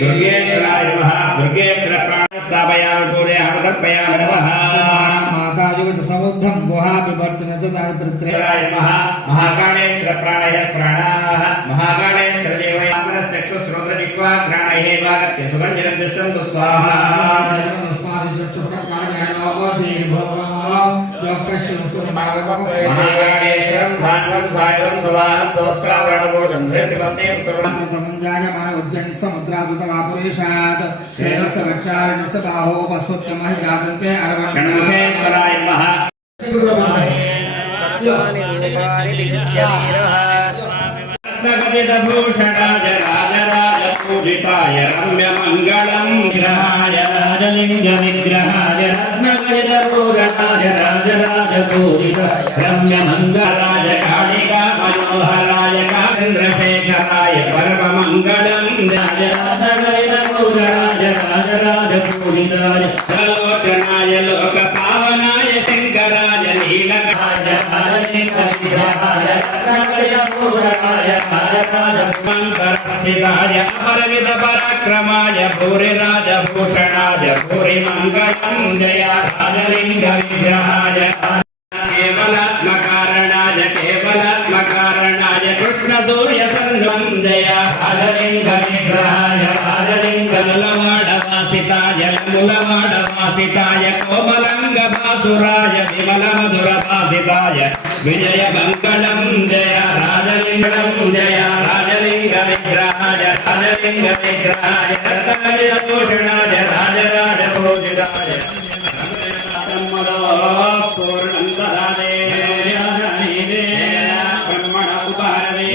दुर्गेश्वराय नमः। दुर्गेश्वर प्राणस्थापयामि पूरे अमृतर्पयामि नमः। माताजुवित समुद्धं गुहा विवर्तन तथा पृथ्वीराय नमः। महाकालेश्वर प्राणय प्राणाः महाकालेश्वर देवयामनश्चक्षुश्रोत्रजिह्वा घ्राणैः वागत्य सुगन्धिरं दुष्टं स्वाहा। महाकालेश्वरं सान्वं सायं सुवाहं सहस्रावरणभूषं धृतिवन्दें जायमान उज्जैन समुद्रादुतवापुरेशात् श्रेणस्य वक्षारिणस्य बाहो वस्तुत्यमः जातन्ते षण्मुखेश्वराय नमः। सत्त्वानि रूपाणि विशुद्ध्यधीरः रत्नखचितभूषणाय राजराजपूजिताय रम्यमङ्गलं विग्रहाय राजलिङ्गविग्रहाय रत्नखचितभूषणाय राजराजपूजिताय रम्यमङ्गलाय कालिका मनोहराय कामेन्द्रशेखराय परममङ्गलं राजराजपूजिताय राजराजपूजिताय लोचनाय लोकपावनाय शङ्कराय नीलकाय राजलिङ्गविग्रहाय रत्नखचितभूषणाय राजराजपूजिताय अपरविध पराक्रमाय भूरिराजभूषणाय भूरिमङ्गलं जय राजलिङ्गविग्रहाय केवलात्मकारणाय कृष्णसूर्यसङ्गं जय राजलिङ्गविग्रहाय राजलिङ्गमुलवाडवासिताय मुलवाडवासिताय कोमलङ्गभासुराय विमलमधुरभासिताय विजयमङ्गलं जय राजलिङ्गं जय राजलिङ्गविग्रहाय राजलिङ्गविग्रहाय रत्नखचितभूषणाय राजराजपूजिताय पूर्णं ददाते ब्रह्मण उपहरते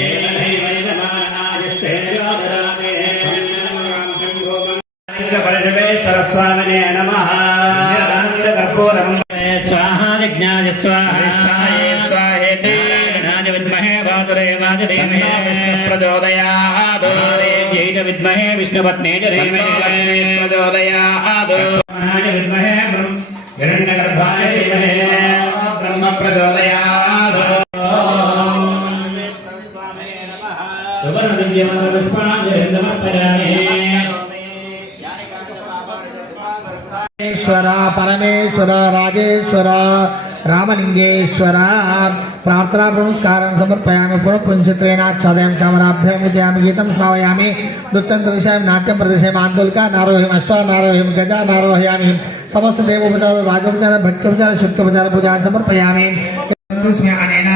परमेश्वरस्वामिने नमः। आनन्दकर्पूरं स्वाहा यज्ञाय स्वाहा स्वाहेति विद्महे वासुदेवाय धीमहि विष्णुप्रचोदयात् देव्यै च विद्महे विष्णुपत्न्यै च धीमहि लक्ष्मी प्रचोदयात् विद्महे हिरण्यगर्भाय धीमहि ब्रह्म प्रचोदयात् सुवर्णदिव्यमन्त्रपुष्पाणि समर्पयामि। परमेश्वर राजेश्वर रामलिंगेश्वर प्रार्थना पुरस्कारं समर्पयामि। पुनःपुंसत्रेणाच्छादयामि चामराभ्यां विद्यामि गीतं श्रावयामि। नृत्यं नाट्यं प्रदर्शयामि। आन्दोलिका नारोहयामि अश्वा नारोहयामि गजा नारोहयामि। समस्त देवोपचार भागोपचार भट्टोपचार शुक्लोपचार पूजां समर्पयामि। अनेन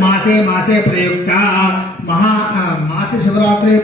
मासे प्रयुक्ता मासे शिवरात्रि